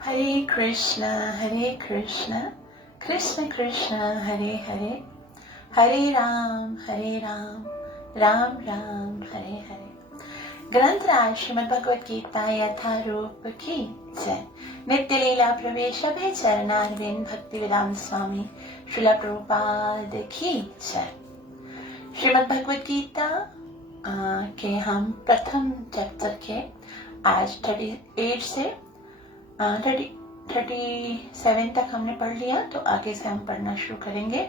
हरे कृष्ण कृष्ण कृष्ण हरे हरे, हरे राम राम राम हरे हरे। ग्रंथराज श्रीमद् भगवद गीता यथारूप की जय। नित्य लीला प्रवेश भय चरणारविंद भक्ति वेदांत स्वामी श्रील प्रभुपाद की जय। श्रीमद् भगवद गीता के हम प्रथम चैप्टर के आज 38 से 37 तक हमने पढ़ लिया, तो आगे से हम पढ़ना शुरू करेंगे।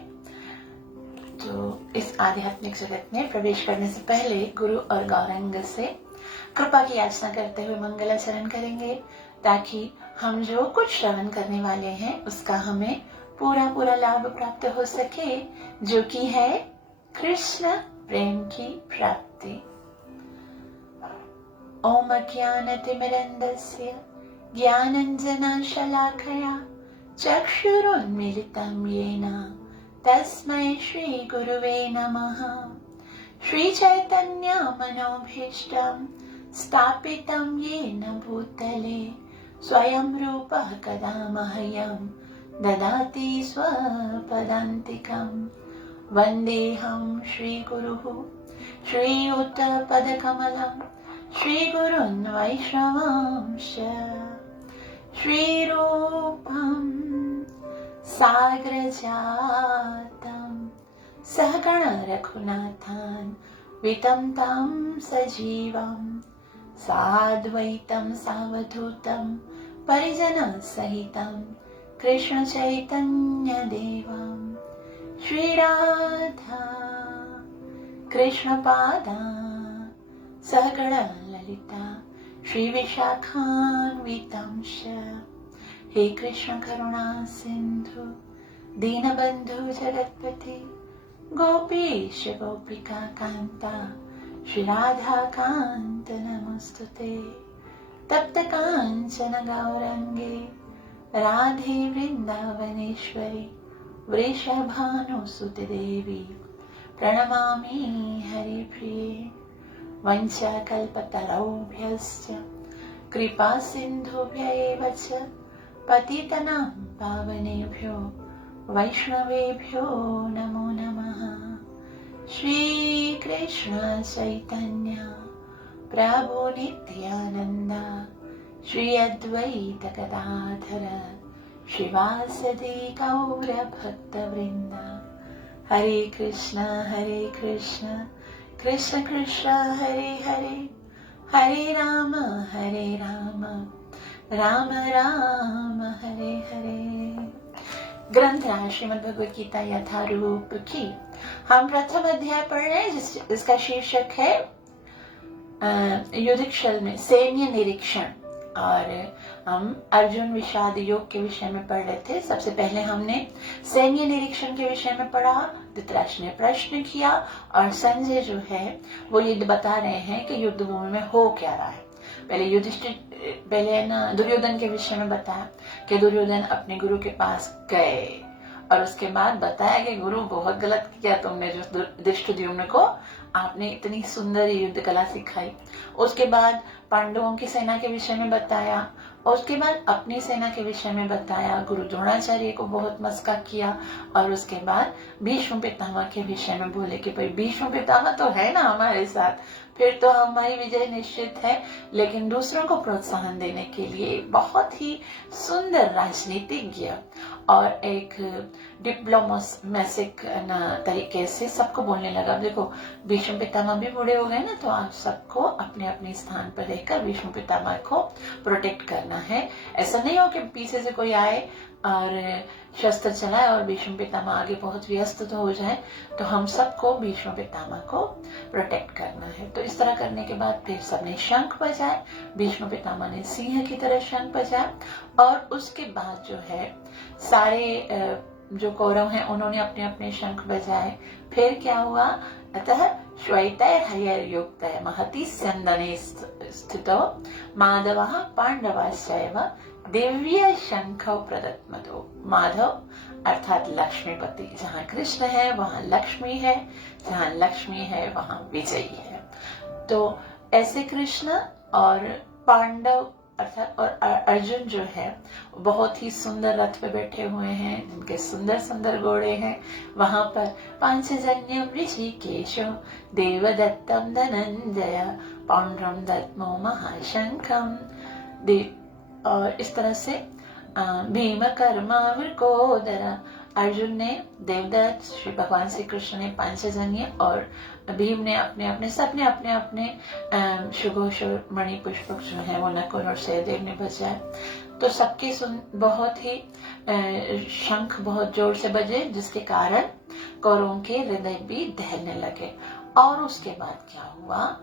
तो इस आध्यात्मिक जगत में प्रवेश करने से पहले गुरु और गौरांग से कृपा की याचना करते हुए मंगलाचरण करेंगे, ताकि हम जो कुछ श्रवण करने वाले हैं उसका हमें पूरा लाभ प्राप्त हो सके, जो कि है कृष्ण प्रेम की प्राप्ति। ओम ज्ञानतिमिरन्दस्य ज्ञानञ्जनशलाखया चक्षुरुन्मीलितं येन तस्मै श्रीगुरुवे नमः। श्रीचैतन्यमनोभीष्टं स्थापितं येन भूतले स्वयं रूपः कदा मह्यं ददाति स्वपदान्तिकं। वन्देऽहं श्रीगुरुः श्रीयुतपदकमलं श्रीगुरुन् वैष्णवांश। श्रीरूपं साग्रजातं सहगण रघुनाथान् वितं तं सजीवं साद्वैतं सावधूतं परिजनसहितं कृष्ण चैतन्य देवं श्रीराधा कृष्णपादा सहगण ललिता श्री विशाखान्वितांश। हे कृष्ण करुणा सिंधु दीनबंधु जगतपति गोपीश गोपिका कांता श्री राधा कांत नमस्तुते। तप्त कांचन गौरंगे राधे वृंदावनेश्वरी वृषभानुसुते देवी प्रणमामि हरिप्रिये। वंशाकल्पतरुभ्यश्च कृपा सिन्धुभ्य एव च पतितनां पावनेभ्यो वैष्णवेभ्यो नमो नमः। श्रीकृष्ण चैतन्य प्रभु नित्यानंद श्री अद्वैत गदाधर श्रीवासदि गौर भक्तवृंद। हरे कृष्ण कृष्ण कृष्ण हरे हरे, हरे राम राम राम हरे हरे। ग्रंथराज श्रीमद् भगवद गीता यथारूप की हम प्रथम अध्याय पढ़ रहे हैं, जिसका शीर्षक है युधिष्ठिर में सैन्य निरीक्षण। और हम अर्जुन विषाद योग के विषय में पढ़ रहे थे। सबसे पहले हमने सैन्य निरीक्षण के विषय में पढ़ा। धृतराष्ट्र ने प्रश्न किया और संजय जो है वो ये बता रहे हैं कि युद्ध भूमि में हो क्या रहा है। पहले दुर्योधन के विषय में बताया कि दुर्योधन अपने गुरु के पास गए, और उसके बाद बताया कि गुरु बहुत गलत किया तुमने, जो धृष्टद्युम्न को आपने इतनी सुंदर युद्ध कला सिखाई। उसके बाद पांडवों की सेना के विषय में बताया, और उसके बाद अपनी सेना के विषय में बताया। गुरु द्रोणाचार्य को बहुत मस्का किया, और उसके बाद भीष्म पितामह के विषय में बोले कि भाई भीष्म पितामह तो है ना हमारे साथ, फिर तो हमारी विजय निश्चित है। लेकिन दूसरों को प्रोत्साहन देने के लिए बहुत ही सुंदर राजनीतिज्ञ और एक डिप्लोमेटिक तरीके से सबको बोलने लगा। देखो भीष्म पितामह भी बूढ़े हो गए ना, तो आप सबको अपने अपने स्थान पर रहकर भीष्म पितामह को प्रोटेक्ट करना है। ऐसा नहीं हो कि पीछे से कोई आए और शस्त्र चलाए और भीष्म पितामह आगे बहुत व्यस्त तो हो जाए। तो हम सबको भीष्म पितामह को प्रोटेक्ट करना है। तो इस तरह करने के बाद फिर सबने शंख बजाए। भीष्म पितामह ने सिंह की तरह शंख बजाया, और उसके बाद जो है सारे जो कौरव हैं उन्होंने अपने अपने शंख बजाए। फिर क्या हुआ, अतः श्वेतैर्हयैर्युक्तौ महति स्यन्दने स्थितो माधवः पांडवाश्चैव दिव्य शंखौ प्रदत्मतो। माधव अर्थात लक्ष्मीपति, जहाँ कृष्ण है वहाँ लक्ष्मी है, जहाँ लक्ष्मी है वहाँ विजयी है। तो ऐसे कृष्ण और पांडव अर्थात और अर्जुन जो है बहुत ही सुंदर रथ पे बैठे हुए हैं, जिनके सुंदर सुंदर घोड़े हैं। वहां पर पांचजन्यम ऋषिकेशो देवदत्तम धनंजय पौंड्रम दत्मो महाशंखम और इस तरह से भीम कर्मा वृकोदरा। अर्जुन ने देवदत्त, श्री भगवान श्री कृष्ण ने पांचजन्य और भीम ने अपने अपने सुघोष और मणि पुष्पक जो है वो नकुल और सहदेव ने बजाए। तो सबके बहुत ही शंख बहुत जोर से बजे, जिसके कारण कौरवों के हृदय भी दहलने लगे। और उसके बाद क्या हुआ?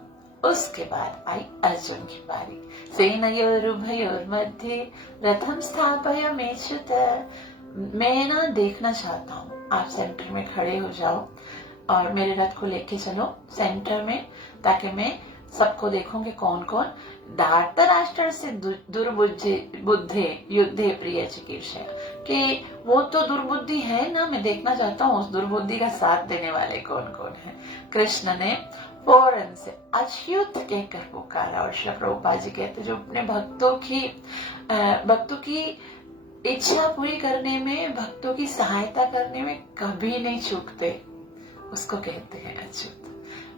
उसके बाद आई अर्जुन की बारी। सेनयोरुभयोर मध्य रथम स्थापयाम्यच्युत। मैं ना देखना चाहता हूँ, आप सेंटर में खड़े हो जाओ और मेरे रथ को लेके चलो सेंटर में, ताकि मैं सबको देखूं कि कौन कौन धार्तराष्ट्र से दुर्बुद्धे युद्धे प्रिय चिकीर्षा, कि वो तो दुर्बुद्धि है ना, मैं देखना चाहता हूँ उस दुर्बुद्धि का साथ देने वाले कौन कौन है। कृष्ण ने फौरन से अच्युत कहकर पुकारा। और श्री प्रभुपाद जी कहते जो अपने भक्तों की इच्छा पूरी करने में, भक्तों की सहायता करने में कभी नहीं चूकते, उसको कहते हैं अच्युत।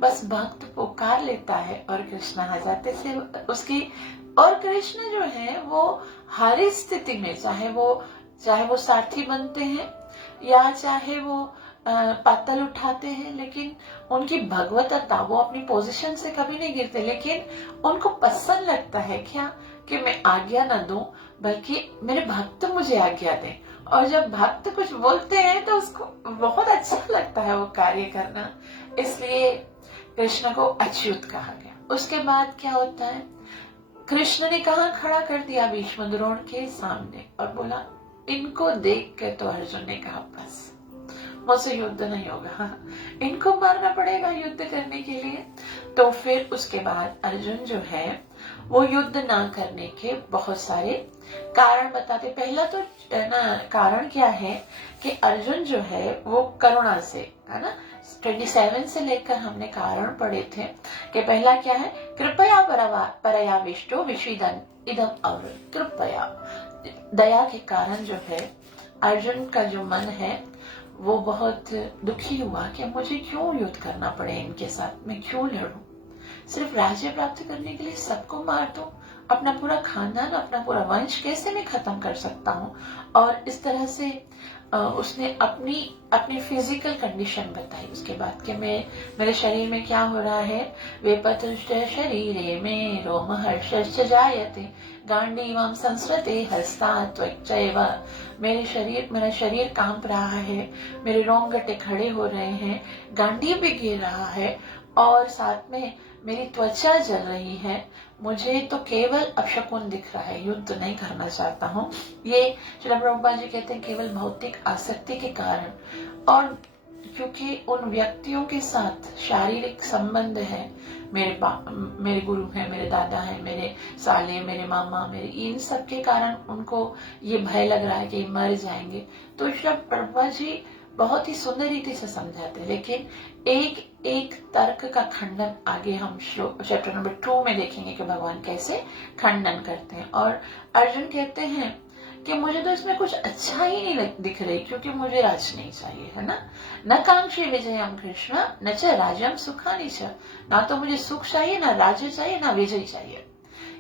बस भक्त पुकार लेता है और कृष्ण आ जाते से उसकी। और कृष्ण जो है वो हर स्थिति में, चाहे वो सारथी बनते हैं या चाहे वो पातल उठाते हैं, लेकिन उनकी भगवतता, वो अपनी पोजीशन से कभी नहीं गिरते। लेकिन उनको पसंद लगता है क्या कि मैं आज्ञा न दूं, बल्कि मेरे भक्त मुझे आज्ञा दें। और जब भक्त कुछ बोलते हैं तो उसको बहुत अच्छा लगता है वो कार्य करना, इसलिए कृष्ण को अच्युत कहा गया। उसके बाद क्या होता है? कृष्ण ने कहा खड़ा कर दिया भीष्म द्रोण के सामने और बोला, इनको देख के तो अर्जुन ने कहा बस मुझसे युद्ध नहीं होगा, इनको मारना पड़ेगा युद्ध करने के लिए। तो फिर उसके बाद अर्जुन जो है वो युद्ध ना करने के बहुत सारे कारण बताते। पहला तो ना कारण क्या है कि अर्जुन जो है वो करुणा से, है ना, 27 से लेकर हमने कारण पढ़े थे कि पहला क्या है, कृपया परयाविष्टो विषिदन इदम और कृपया, दया के कारण जो है अर्जुन का जो मन है वो बहुत दुखी हुआ कि मुझे क्यों युद्ध करना पड़े इनके साथ, मैं क्यों लड़ूं, सिर्फ राज्य प्राप्त करने के लिए सबको मार दूं, अपना पूरा खानदान, अपना पूरा वंश कैसे मैं खत्म कर सकता हूँ। और इस तरह से उसने अपनी फिजिकल कंडीशन बताई उसके बाद कि मेरे शरीर में क्या हो रहा है। वेपतुष्ट शरीरे में रोमहर्षश्च जायते गांडीवं संस्कृते हस्तात्वच्चैव। मेरा शरीर कांप रहा है, मेरे रोंगटे खड़े हो रहे हैं, गांडी भी गिर रहा है और साथ में मेरी त्वचा जल रही है। मुझे तो केवल अपशकुन दिख रहा है, युद्ध नहीं करना चाहता हूँ। ये श्रील प्रभुपाद जी कहते हैं केवल भौतिक आसक्ति के कारण, और क्योंकि उन व्यक्तियों के साथ शारीरिक संबंध है, मेरे गुरु हैं, मेरे दादा हैं, मेरे साले, मेरे मामा, मेरे इन सब के कारण उनको ये भय लग रहा है कि मर जाएंगे। तो श्री प्रभुपाद जी बहुत ही सुंदर रीति से समझाते हैं, लेकिन एक तर्क का खंडन आगे हम चैप्टर नंबर 2 में देखेंगे कि भगवान कैसे खंडन करते हैं। और अर्जुन कहते हैं कि मुझे तो इसमें कुछ अच्छा ही नहीं दिख रही, क्योंकि मुझे राज नहीं चाहिए, है ना। न कांक्षी विजयम कृष्ण न च राज्यम सुखानि च। ना तो मुझे सुख चाहिए, ना राज्य चाहिए, ना विजय चाहिए।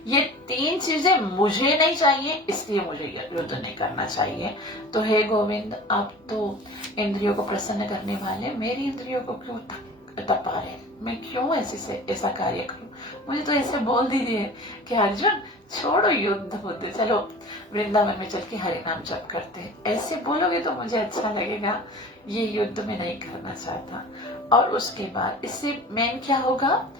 ये तीन चीजें मुझे नहीं चाहिए, इसलिए मुझे युद्ध नहीं करना चाहिए। तो हे गोविंद, आप तो इंद्रियों को प्रसन्न करने वाले, मेरी इंद्रियों को क्यों तपा रहे, मैं क्यों ऐसा कार्य करूं। मुझे तो ऐसे बोल दीजिए कि अर्जुन छोड़ो युद्ध बुद्ध, चलो वृंदावन में चल के हरे नाम जप करते हैं। ऐसे बोलोगे तो मुझे अच्छा लगेगा, ये युद्ध में नहीं करना चाहता। और उसके बाद इससे मेन क्या होगा,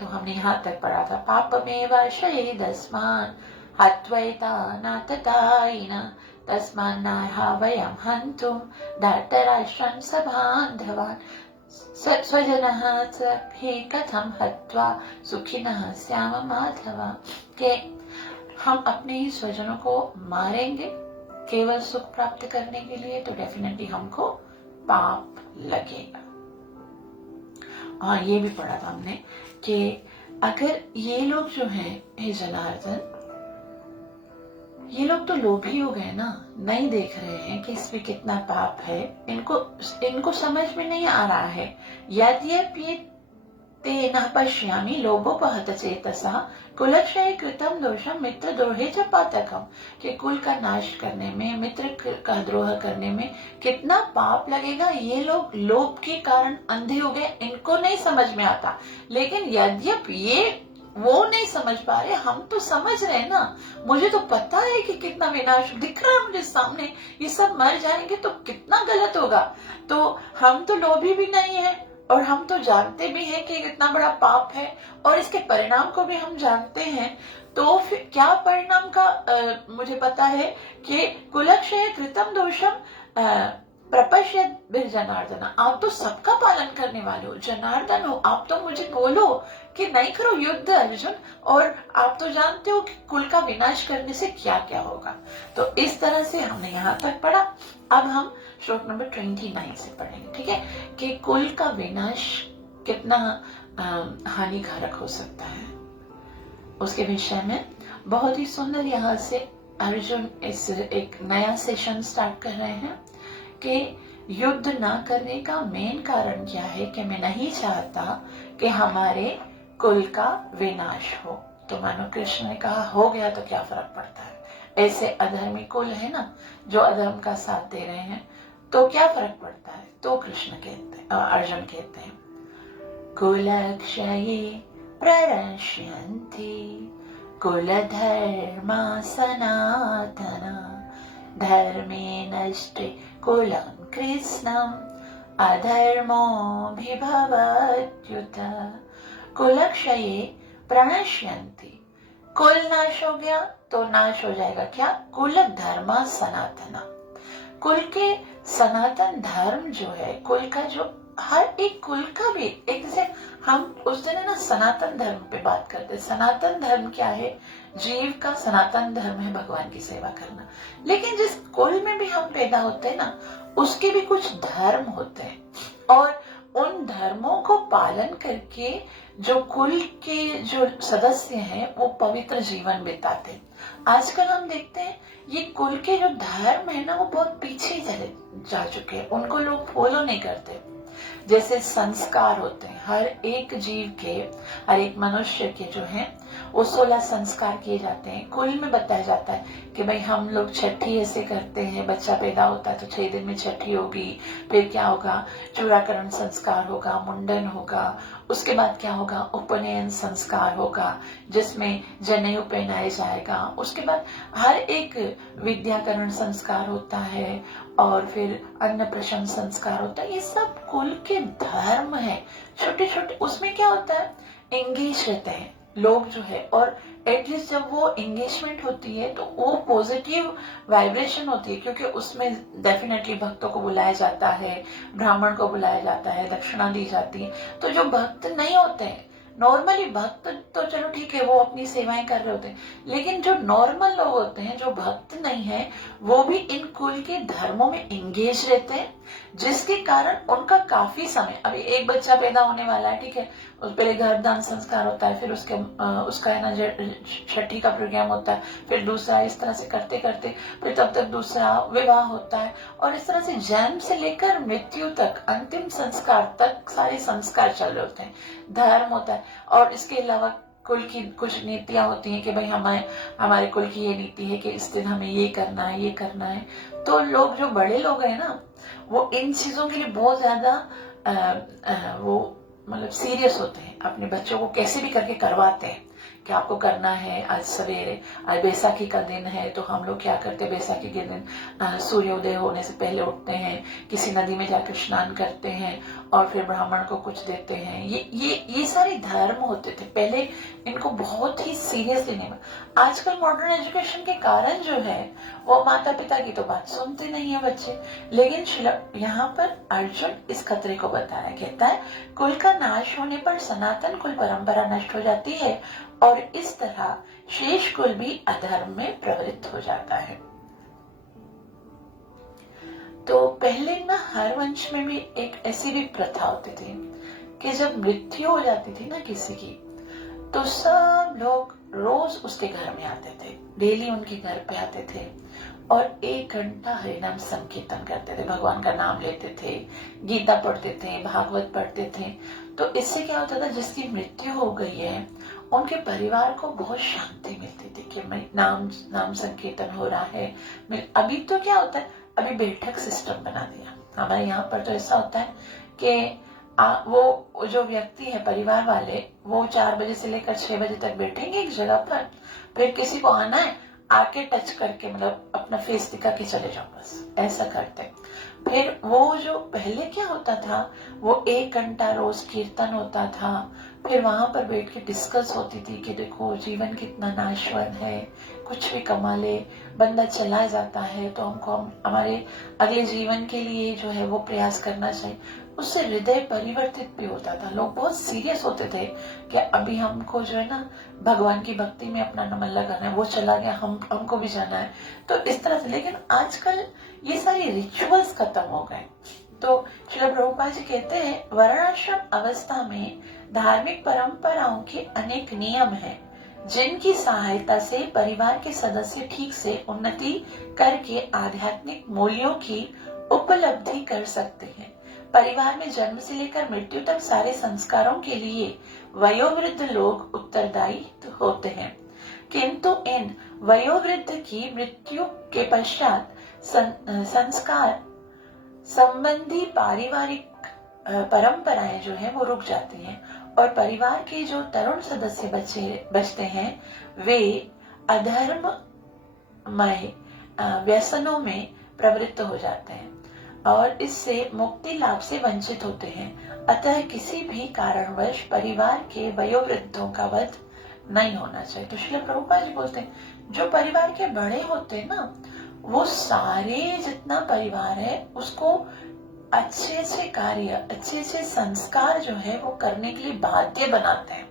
तो हमने यहाँ तक पढ़ा था, पापमेव शयेदस्मान् हत्वैतानाततायिनः तस्मान्नार्हा वयं हन्तुं धार्तराष्ट्रान् सबान्धवान् स्वजनः हि कथं हत्वा सुखिनः स्याम माधव। के हम अपने ही स्वजनों को मारेंगे केवल सुख प्राप्त करने के लिए, तो डेफिनेटली हमको पाप लगेगा। हाँ, ये भी पढ़ा था हमने कि अगर ये लोग जो हैं, हे जनार्दन, ये लोग तो लोभी हो गए ना, नहीं देख रहे हैं कि इसमें कितना पाप है, इनको समझ में नहीं आ रहा है। यद्यपि तेन पश्यामि लोभोपहत चेतसा कुलक्षय कृतम दोषम मित्र द्रोहे च पातकम, कि कुल का नाश करने में, मित्र का द्रोह करने में कितना पाप लगेगा। ये लोग लोभ के कारण अंधे हो गए, इनको नहीं समझ में आता। लेकिन यद्यपि ये वो नहीं समझ पा रहे, हम तो समझ रहे हैं ना। मुझे तो पता है कि कितना विनाश दिख रहा है मुझे सामने, ये सब मर जाएंगे तो कितना गलत होगा। तो हम तो लोभी भी नहीं है, और हम तो जानते भी हैं कि कितना बड़ा पाप है, और इसके परिणाम को भी हम जानते हैं। तो फिर क्या परिणाम का मुझे पता है कि कुलक्षय कृतम दोषम प्रपश्यत बिर जनार्दन, आप तो सबका पालन करने वाले हो, जनार्दन हो, आप तो मुझे बोलो कि नहीं करो युद्ध अर्जुन, और आप तो जानते हो कि कुल का विनाश करने से क्या क्या होगा। तो इस तरह से हमने यहाँ तक पढ़ा। अब हम श्लोक नंबर 29 से पढ़ेंगे, ठीक है, कि कुल का विनाश कितना हानिकारक हो सकता है, उसके विषय में बहुत ही सुंदर यहाँ से अर्जुन इस एक नया सेशन स्टार्ट कर रहे हैं कि युद्ध ना करने का मेन कारण क्या है, कि मैं नहीं चाहता कि हमारे कुल का विनाश हो। तो मानो कृष्ण ने कहा हो गया तो क्या फर्क पड़ता है, ऐसे अधर्मी कुल है ना जो अधर्म का साथ दे रहे हैं, तो क्या फर्क पड़ता है। तो कृष्ण कहते हैं, अर्जुन कहते हैं, कुलक्षये प्रणश्यन्ति कुलधर्मा सनातना धर्मे नष्टे कुलं कृष्णम् अधर्मोऽभिभवत्युत। कुलक्षये प्रणश्यन्ति, कुल नाश हो गया तो नाश हो जाएगा क्या, कुल धर्म सनातना, कुल के सनातन धर्म जो है, कुल का जो हर एक कुल का भी एक, जैसे हम उस दिन है ना सनातन धर्म पे बात करते। सनातन धर्म क्या है, जीव का सनातन धर्म है भगवान की सेवा करना। लेकिन जिस कुल में भी हम पैदा होते हैं ना, उसके भी कुछ धर्म होते हैं, और उन धर्मों को पालन करके जो कुल के जो सदस्य हैं वो पवित्र जीवन बिताते हैं। आजकल हम देखते हैं ये कुल के जो धर्म है ना वो बहुत पीछे चले जा चुके हैं, उनको लोग फॉलो नहीं करते। जैसे संस्कार होते हैं हर एक जीव के, हर एक मनुष्य के जो है वो 16 संस्कार किए जाते हैं। कुल में बताया जाता है कि भाई हम लोग छठी ऐसे करते हैं, बच्चा पैदा होता है तो 6 दिन में छठी होगी, फिर क्या होगा, चूड़ाकरण संस्कार होगा, मुंडन होगा, उसके बाद क्या होगा, उपनयन संस्कार होगा जिसमें जनेऊ पहनाया जाएगा, उसके बाद हर एक विद्याकरण संस्कार होता है, और फिर अन्नप्राशन संस्कार होता है। ये सब कुल के धर्म है, छोटे छोटे। उसमें क्या होता है, एंगेज रहते हैं लोग जो है, और एटलीस्ट जब वो एंगेजमेंट होती है तो वो पॉजिटिव वाइब्रेशन होती है, क्योंकि उसमें डेफिनेटली भक्तों को बुलाया जाता है, ब्राह्मण को बुलाया जाता है, दक्षिणा दी जाती है। तो जो भक्त नहीं होते हैं, नॉर्मली भक्त तो चलो ठीक है वो अपनी सेवाएं कर रहे होते हैं, लेकिन जो नॉर्मल लोग होते हैं जो भक्त नहीं है, वो भी इन कुल के धर्मों में एंगेज रहते हैं, जिसके कारण उनका काफी समय, अभी एक बच्चा पैदा होने वाला है, ठीक है, उस पहले गर्भदान संस्कार होता है, फिर उसका है ना छठी का प्रोग्राम होता है, फिर दूसरा, इस तरह से करते करते फिर तब तक दूसरा विवाह होता है, और इस तरह से जन्म से लेकर मृत्यु तक, अंतिम संस्कार तक सारे संस्कार चल रहे होते हैं, धर्म होता है। और इसके अलावा कुल की कुछ नीतियां होती हैं कि भाई हमारे कुल की ये नीति है कि इस दिन हमें ये करना है, ये करना है। तो लोग जो बड़े लोग हैं ना वो इन चीजों के लिए बहुत ज्यादा वो मतलब सीरियस होते हैं, अपने बच्चों को कैसे भी करके करवाते हैं कि आपको करना है। आज सवेरे, आज बैसाखी का दिन है तो हम लोग क्या करते हैं, बैसाखी के दिन सूर्योदय होने से पहले उठते हैं, किसी नदी में जाकर स्नान करते हैं, और फिर ब्राह्मण को कुछ देते हैं। ये सारे धर्म होते थे पहले, इनको बहुत ही सीरियसली नहीं। आजकल मॉडर्न एजुकेशन के कारण जो है वो माता पिता की तो बात सुनते नहीं है बच्चे। लेकिन यहाँ पर अर्जुन इस खतरे को बताया, कहता है कुल का नाश होने पर सनातन कुल परंपरा नष्ट हो जाती है, और इस तरह शेष कुल भी अधर्म में प्रवृत्त हो जाता है। तो पहले ना हर वंश में भी एक ऐसी भी प्रथा होती थी कि जब मृत्यु हो जाती थी ना किसी की, तो सब लोग रोज उसके घर में आते थे, डेली उनके घर पे आते थे और 1 घंटा हरिनाम संकीर्तन करते थे, भगवान का नाम लेते थे, गीता पढ़ते थे, भागवत पढ़ते थे। तो इससे क्या होता था, जिसकी मृत्यु हो गई है उनके परिवार को बहुत शांति मिलती थी कि मैं नाम संकीर्तन हो रहा है। अभी तो क्या होता है, अभी बैठक सिस्टम बना दिया हमारे यहाँ पर। तो ऐसा होता है कि वो जो व्यक्ति है, परिवार वाले, वो 4 बजे से लेकर 6 बजे तक बैठेंगे एक जगह पर, फिर किसी को आना है आके टच करके मतलब अपना फेस दिखा के चले जाओ, बस ऐसा करते। फिर वो जो पहले क्या होता था, वो 1 घंटा रोज कीर्तन होता था, फिर वहां पर बैठ के डिस्कस होती थी कि देखो जीवन कितना नाशवान है, कुछ भी कमा ले बंदा चला जाता है, तो हमको हमारे अगले जीवन के लिए जो है वो प्रयास करना चाहिए। उससे हृदय परिवर्तित भी होता था, लोग बहुत सीरियस होते थे कि अभी हमको जो है ना भगवान की भक्ति में अपना मन लगाना है, वो चला गया, हमको भी जाना है। तो इस तरह से, लेकिन आजकल ये सारी रिचुअल्स खत्म हो गए। तो श्रील प्रभुपाद जी कहते हैं, वर्णाश्रम अवस्था में धार्मिक परंपराओं के अनेक नियम हैं, जिनकी सहायता से परिवार के सदस्य ठीक से उन्नति करके आध्यात्मिक मूल्यों की उपलब्धि कर सकते हैं। परिवार में जन्म से लेकर मृत्यु तक सारे संस्कारों के लिए वयोवृद्ध लोग उत्तरदायी होते हैं, किंतु इन वयोवृद्ध की मृत्यु के पश्चात संस्कार संबंधी पारिवारिक परंपराएं जो है वो रुक जाती हैं और परिवार के जो तरुण सदस्य बचते हैं वे अधर्ममय व्यसनों में प्रवृत्त हो जाते हैं और इससे मुक्ति लाभ से वंचित होते हैं। अतः किसी भी कारणवश परिवार के वयोवृद्धों का वध नहीं होना चाहिए। तो श्रील प्रभुपाद जी बोलते हैं, जो परिवार के बड़े होते हैं ना, वो सारे जितना परिवार है उसको अच्छे अच्छे कार्य, अच्छे अच्छे संस्कार जो है वो करने के लिए बाध्य बनाते हैं।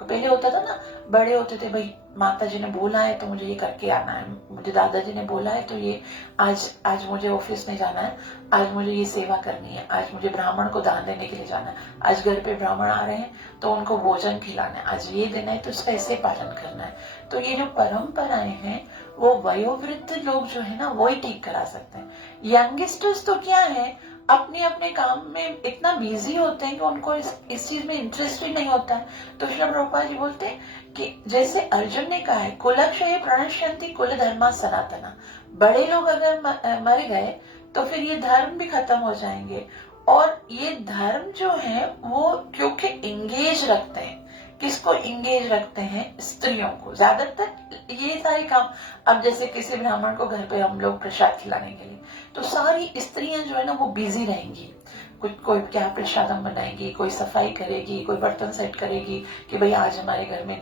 पहले होता था ना, बड़े होते थे, भाई माता जी ने बोला है तो मुझे ये करके आना है, मुझे दादाजी ने बोला है तो ये आज मुझे ऑफिस में जाना है, आज मुझे ये सेवा करनी है, आज मुझे ब्राह्मण को दान देने के लिए जाना है, आज घर पे ब्राह्मण आ रहे हैं तो उनको भोजन खिलाना है, आज ये देना है तो इसका ऐसे पालन करना है। तो ये जो परंपराएं हैं वो वयोवृद्ध लोग जो है ना वो ही ठीक करा सकते हैं। यंगस्टर्स तो क्या है, अपने अपने काम में इतना बिजी होते हैं कि उनको इस चीज में इंटरेस्ट ही नहीं होता है। तो श्री प्रभुपाद जी बोलते हैं कि जैसे अर्जुन ने कहा है, कुलक्षय प्रणश्यन्ति कुल धर्मा सनातना, बड़े लोग अगर मर गए तो फिर ये धर्म भी खत्म हो जाएंगे। और ये धर्म जो है वो क्योंकि इंगेज रखते हैं, किसको इंगेज रखते हैं, स्त्रियों को ज्यादातर ये सारे काम। अब जैसे किसी ब्राह्मण को घर पे हम लोग प्रसाद खिलाने के लिए, तो सारी स्त्रियां जो है ना वो बिजी रहेंगी, कोई क्या प्रसाद हम बनाएगी, कोई सफाई करेगी, कोई बर्तन सेट करेगी कि भाई आज हमारे घर में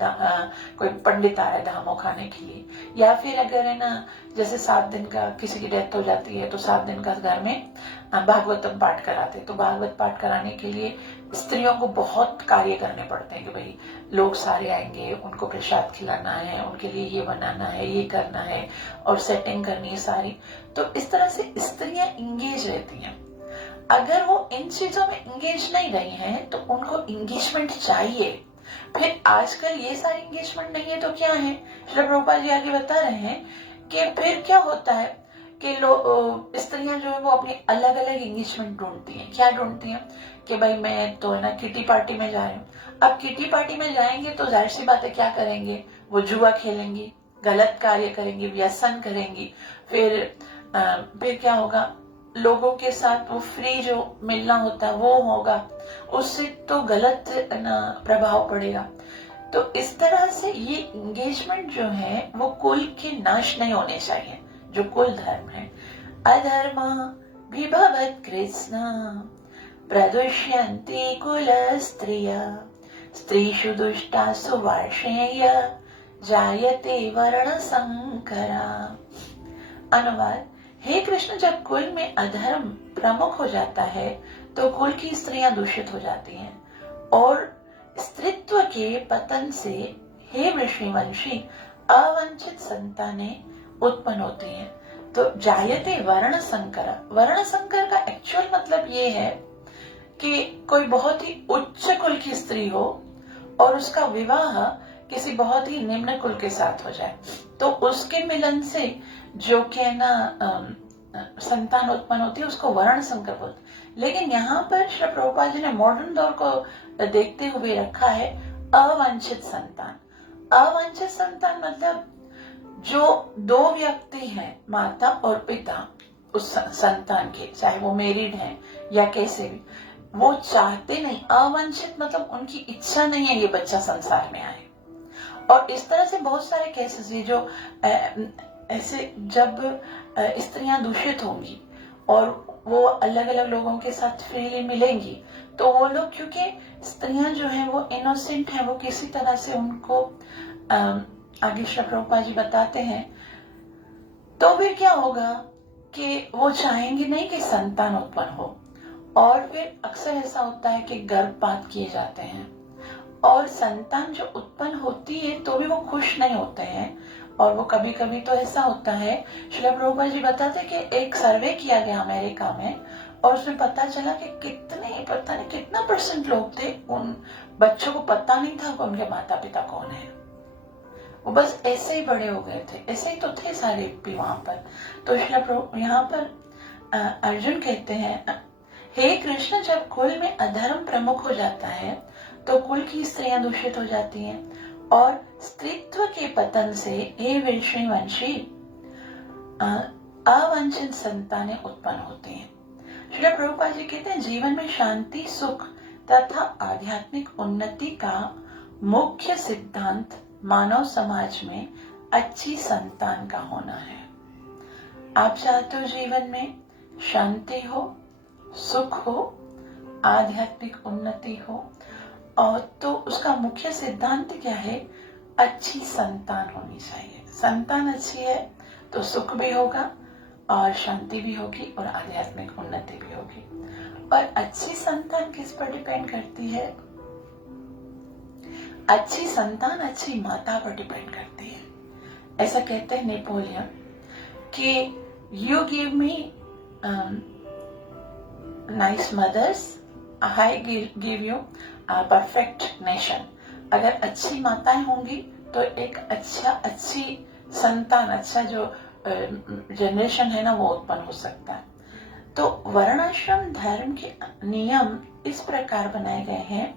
कोई पंडित आ रहा है धामो खाने के लिए। या फिर अगर है ना जैसे 7 दिन का किसी की डेथ हो जाती है तो 7 दिन का घर में भागवतम पाठ कराते, तो भागवत पाठ कराने के लिए स्त्रियों को बहुत कार्य करने पड़ते हैं कि भाई लोग सारे आएंगे, उनको प्रसाद खिलाना है, उनके लिए ये बनाना है, ये करना है और सेटिंग करनी है सारी। तो इस तरह से स्त्रियां इंगेज रहती हैं। अगर वो इन चीजों में इंगेज नहीं रही हैं तो उनको इंगेजमेंट चाहिए। फिर आजकल ये सारी इंगेजमेंट नहीं है तो क्या है, श्री प्रभुपाद जी आगे बता रहे हैं कि फिर क्या होता है कि स्त्रियां जो है वो अपनी अलग अलग इंगेजमेंट ढूंढती हैं। क्या ढूंढती हैं कि भाई मैं तो है ना किटी पार्टी में जा रही हूँ। अब किटी पार्टी में जाएंगे तो जाहिर सी बात है क्या करेंगे, वो जुआ खेलेंगी, गलत कार्य करेंगी, व्यसन करेंगी। फिर क्या होगा, लोगों के साथ वो फ्री जो मिलना होता है वो होगा, उससे तो गलत प्रभाव पड़ेगा। तो इस तरह से ये एंगेजमेंट जो है वो कुल के नाश नहीं होने चाहिए, जो कुल धर्म है। अधर्म विभवत कृष्ण प्रदुष्यन्ति कुल स्त्रिया स्त्रीषु दुष्टासु वार्ष्णेय जायते वर्ण संकरा। अनुवाद, हे कृष्ण, जब कुल में अधर्म प्रमुख हो जाता है तो कुल की स्त्रियां दूषित हो जाती हैं और स्त्रीत्व के पतन से हे ऋषिवंशी अवंचित संतानें उत्पन्न होती हैं। तो जायते वर्ण संकर, वर्ण संकर का एक्चुअल मतलब ये है कि कोई बहुत ही उच्च कुल की स्त्री हो और उसका विवाह किसी बहुत ही निम्न कुल के साथ हो जाए, तो उसके मिलन से जो कि ना संतान उत्पन्न होती है उसको वर्ण संकर बोलते हैं। लेकिन यहाँ पर श्री प्रभुपाद जी ने मॉडर्न दौर को देखते हुए रखा है अवांछित संतान। अवांछित संतान मतलब जो दो व्यक्ति हैं, माता और पिता, उस संतान के, चाहे वो मैरिड हैं या कैसे भी, वो चाहते नहीं, अवांछित मतलब उनकी इच्छा नहीं है ये बच्चा संसार में आए। और इस तरह से बहुत सारे केसेस है जो ऐसे जब स्त्रियां दूषित होंगी और वो अलग अलग लोगों के साथ फ्रीली मिलेंगी, तो वो लोग, क्योंकि स्त्रियां जो है वो इनोसेंट है, वो किसी तरह से उनको आगे श्री प्रभुपाद जी बताते हैं, तो फिर क्या होगा कि वो चाहेंगे नहीं कि संतान उत्पन्न हो, और फिर अक्सर ऐसा होता है कि गर्भपात किए जाते हैं और संतान जो उत्पन्न होती है तो भी वो खुश नहीं होते हैं। और वो कभी कभी तो ऐसा होता है, श्रील प्रभुपाद जी बताते कि एक सर्वे किया गया अमेरिका में और उसमें पता चला कि पता नहीं कितना % लोग थे, उन बच्चों को पता नहीं था कि उनके माता पिता कौन है, वो बस ऐसे ही बड़े हो गए थे। ऐसे ही तो थे सारे भी वहां पर। तो यहाँ पर अर्जुन कहते हैं, हे कृष्ण, जब कुल में अधर्म प्रमुख हो जाता है तो कुल की स्त्रियां दूषित हो जाती हैं और स्त्रीत्व के पतन से हे वंशी अवांछित संतानें उत्पन्न होती हैं। श्री प्रभुपाद जी कहते हैं, जीवन में शांति, सुख तथा आध्यात्मिक उन्नति का मुख्य सिद्धांत मानव समाज में अच्छी संतान का होना है। आप चाहते हो जीवन में शांति हो, सुख हो, आध्यात्मिक उन्नति हो, और तो उसका मुख्य सिद्धांत क्या है? अच्छी संतान होनी चाहिए। संतान अच्छी है तो सुख भी होगा और शांति भी होगी और आध्यात्मिक उन्नति भी होगी। और अच्छी संतान किस पर डिपेंड करती है? अच्छी संतान अच्छी माता पर डिपेंड करती है। ऐसा कहते हैं नेपोलियन कि you give me nice mothers, I give you perfect nation. अगर अच्छी माताएं होंगी तो एक अच्छी संतान, अच्छा जो जनरेशन है ना, वो उत्पन्न हो सकता है। तो वर्णाश्रम धर्म के नियम इस प्रकार बनाए गए हैं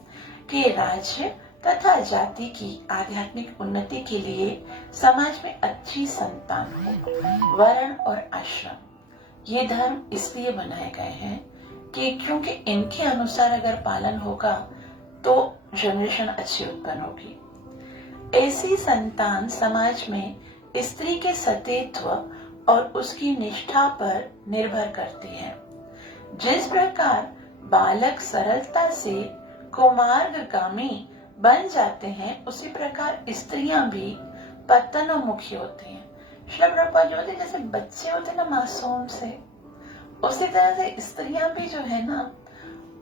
कि राज्य तथा जाति की आध्यात्मिक उन्नति के लिए समाज में अच्छी संतान हो। वर्ण और आश्रम ये धर्म इसलिए बनाए गए हैं कि क्योंकि इनके अनुसार अगर पालन होगा तो जनरेशन अच्छी उत्पन्न होगी। ऐसी संतान समाज में स्त्री के सतीत्व और उसकी निष्ठा पर निर्भर करती है। जिस प्रकार बालक सरलता से कुमार्गामी बन जाते हैं, उसी प्रकार स्त्रियां भी पतनोमुखी होती हैं। श्री प्रभुपाद जी बोलते जैसे बच्चे होते ना मासूम से, उसी तरह से स्त्रियां भी जो है ना,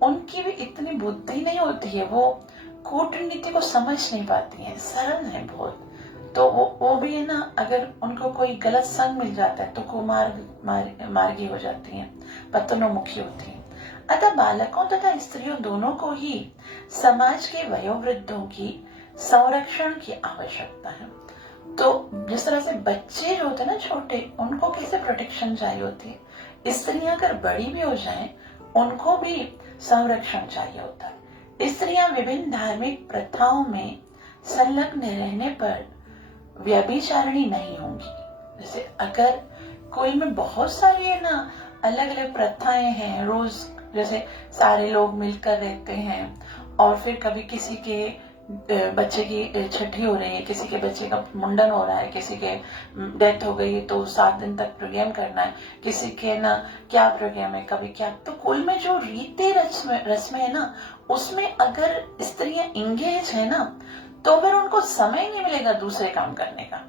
उनकी भी इतनी बुद्धि नहीं होती है, वो कूटनीति को समझ नहीं पाती हैं, सरल है बहुत। तो वो भी है ना, अगर उनको कोई गलत संग मिल जाता है तो कुमार्गी हो जाती हैं, पतनोमुखी होती हैं। अतः बालकों तथा स्त्रियों दोनों को ही समाज के वयोवृद्धों की संरक्षण की आवश्यकता है। तो जिस तरह से बच्चे जो होते हैं ना छोटे, उनको कैसे प्रोटेक्शन चाहिए होती है, स्त्रियां अगर बड़ी भी हो जाएं उनको भी संरक्षण चाहिए होता है। स्त्रियां विभिन्न धार्मिक प्रथाओं में संलग्न रहने पर व्यभिचारिणी नहीं होंगी। जैसे अगर कोई में बहुत सारी है ना अलग अलग प्रथाएं हैं, रोज जैसे सारे लोग मिलकर रहते हैं, और फिर कभी किसी के बच्चे की छठी हो रही है, किसी के बच्चे का मुंडन हो रहा है, किसी के डेथ हो गई तो 7 दिन तक प्रोग्राम करना है, किसी के ना क्या प्रोग्राम है, कभी क्या। तो कुल में जो रीति रस्में है ना, उसमें अगर स्त्रियां इंगेज है ना, तो फिर उनको समय नहीं मिलेगा दूसरे काम करने का,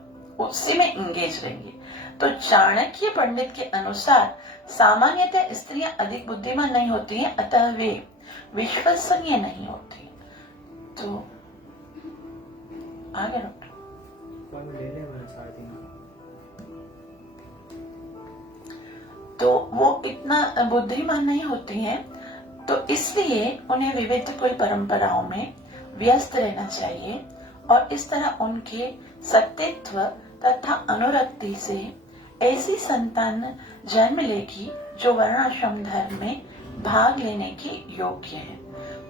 उसी में इंगेज रहेंगे। तो चाणक्य पंडित के अनुसार सामान्यतः स्त्रियां अधिक बुद्धिमान नहीं होती हैं, अतः वे विश्वसनीय नहीं होती। तो आगे डॉक्टर तो वो इतना बुद्धिमान नहीं होती हैं, तो इसलिए उन्हें विविध कोई परंपराओं में व्यस्त रहना चाहिए और इस तरह उनके सत्यत्व तथा अनुरक्ति से ऐसी संतान जन्म लेगी जो वर्णाश्रम धर्म में भाग लेने के योग्य है।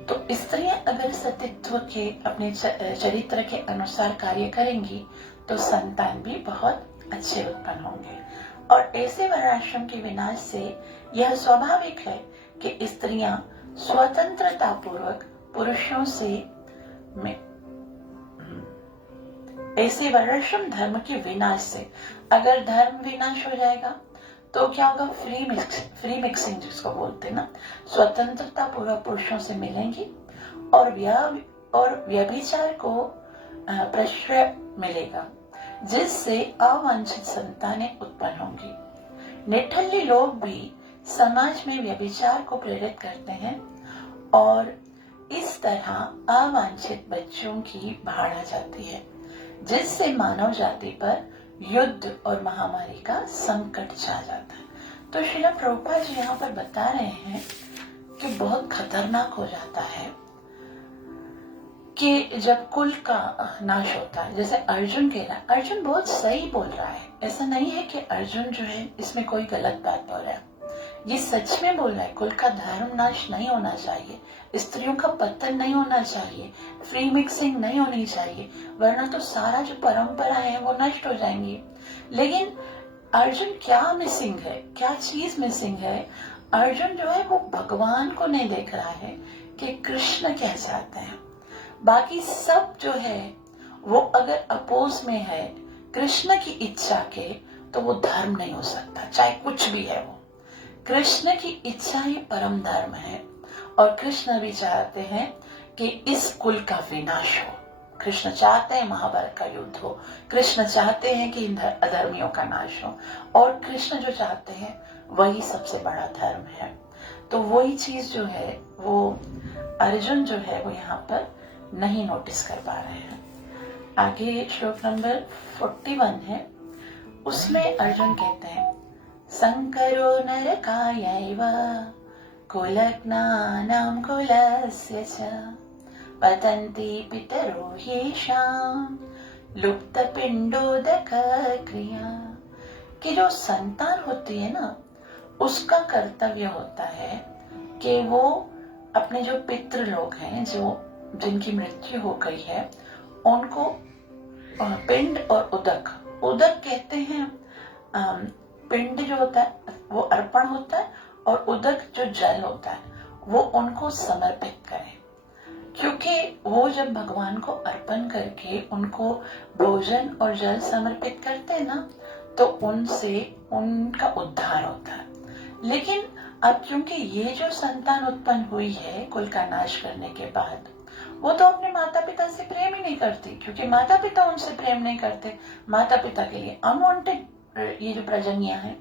तो स्त्रियां अगर सतीत्व के अपने चरित्र के अनुसार कार्य करेंगी तो संतान भी बहुत अच्छे उत्पन्न होंगे। और ऐसे वर्णाश्रम के विनाश से यह स्वाभाविक है कि स्त्रियां स्वतंत्रता पूर्वक पुरुषों से ऐसे वर्णाश्रम धर्म के विनाश से, अगर धर्म विनाश हो जाएगा तो क्या होगा, फ्री मिक्सिंग जिसको बोलते हैं ना, स्वतंत्रता पूर्वक पुरुषों से मिलेंगी और व्यभिचार को प्रश्रय मिलेगा, जिससे अवांछित संतानें उत्पन्न होंगी। निठल्ले लोग भी समाज में व्यभिचार को प्रेरित करते हैं और इस तरह अवांछित बच्चों की भाड़ आ जाती है, जिससे मानव जाति पर युद्ध और महामारी का संकट छा जाता है। तो श्रील प्रभुपाद जी यहाँ पर बता रहे हैं कि बहुत खतरनाक हो जाता है कि जब कुल का नाश होता है। जैसे अर्जुन कह रहा है, अर्जुन बहुत सही बोल रहा है, ऐसा नहीं है कि अर्जुन जो है इसमें कोई गलत बात बोल रहा है, ये सच में बोल रहा है। कुल का धर्म नाश नहीं होना चाहिए, स्त्रियों का पतन नहीं होना चाहिए, फ्री मिक्सिंग नहीं होनी चाहिए, वरना तो सारा जो परंपरा है वो नष्ट हो जाएंगी। लेकिन अर्जुन क्या मिसिंग है, क्या चीज मिसिंग है? अर्जुन जो है वो भगवान को नहीं देख रहा है कि कृष्ण क्या चाहते हैं। बाकी सब जो है वो अगर अपोज में है कृष्ण की इच्छा के, तो वो धर्म नहीं हो सकता, चाहे कुछ भी है वो। कृष्ण की इच्छा ही परम धर्म है और कृष्ण भी चाहते हैं कि इस कुल का विनाश हो। कृष्ण चाहते हैं महाभारत का युद्ध हो, कृष्ण चाहते हैं कि इन अधर्मियों का नाश हो, और कृष्ण जो चाहते हैं वही सबसे बड़ा धर्म है। तो वही चीज जो है वो अर्जुन जो है वो यहाँ पर नहीं नोटिस कर पा रहे हैं। आगे श्लोक नंबर 41 है, उसमें अर्जुन कहते हैं, संकरो नरकायैव कुलज्ञानां कुलस्य च पतन्ति पितरो ह्येषां लुप्तपिण्डोदक क्रिया। कि जो संतान होती है ना, उसका कर्तव्य होता है कि वो अपने जो पितृ लोग हैं, जो जिनकी मृत्यु हो गई है, उनको पिंड और उदक कहते हैं। पिंड जो होता है वो अर्पण होता है और उदक जो जल होता है वो उनको समर्पित करें, क्योंकि वो जब भगवान को अर्पण करके उनको भोजन और जल समर्पित करते हैं ना, तो उनसे उनका उद्धार होता है। लेकिन अब क्योंकि ये जो संतान उत्पन्न हुई है कुल का नाश करने के बाद, वो तो अपने माता पिता से प्रेम ही नहीं करती, क्योंकि माता पिता उनसे प्रेम नहीं करते। माता पिता के लिए अनवांटेड ये जो प्रजनियां हैं,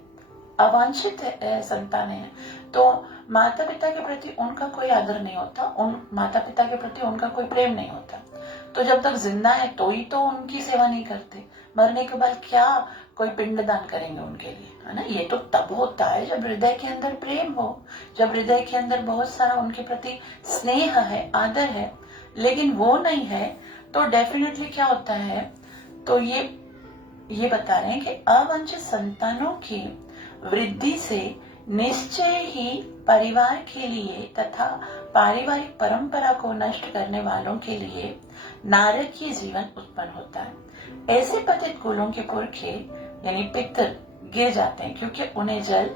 अवांछित संतानें हैं, तो माता पिता के प्रति उनका कोई आदर नहीं होता, उन माता पिता के प्रति उनका कोई प्रेम नहीं होता। तो जब तक जिंदा है तो ही तो उनकी सेवा नहीं करते, मरने के बाद क्या कोई पिंडदान करेंगे उनके लिए, है ना। ये तो तब होता है जब हृदय के अंदर प्रेम हो, जब हृदय के अंदर बहुत सारा उनके प्रति स्नेह है, आदर है। लेकिन वो नहीं है तो डेफिनेटली क्या होता है, तो ये बता रहे हैं कि अवांछित संतानों की वृद्धि से निश्चय ही परिवार के लिए तथा पारिवारिक परंपरा को नष्ट करने वालों के लिए नारकीय जीवन उत्पन्न होता है। ऐसे पतित कुलों के पुरखे यानी पितृ गिर जाते हैं, क्योंकि उन्हें जल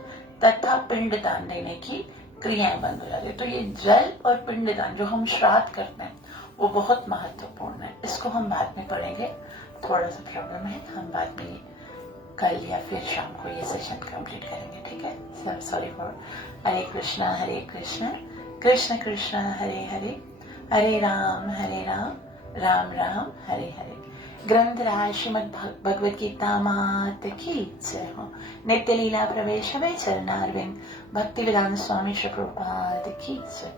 तथा पिंड दान देने की क्रियाएं बंद हो जाती है। तो ये जल और पिंड दान जो हम श्राद्ध करते हैं वो बहुत महत्वपूर्ण है। इसको हम बाद में पढ़ेंगे, थोड़ा सा प्रॉब्लम है, हम बाद में कल या फिर शाम को ये सेशन कंप्लीट करेंगे, ठीक है। सब सॉरी फॉर। हरे कृष्णा कृष्ण कृष्ण हरे हरे, हरे राम राम राम हरे हरे। ग्रंथराज श्रीमद् भगवद गीता मात की जय हो। नित्य लीला प्रवेश वे चरणारविंद, भक्ति वेदांत स्वामी श्री प्रभुपाद की जय।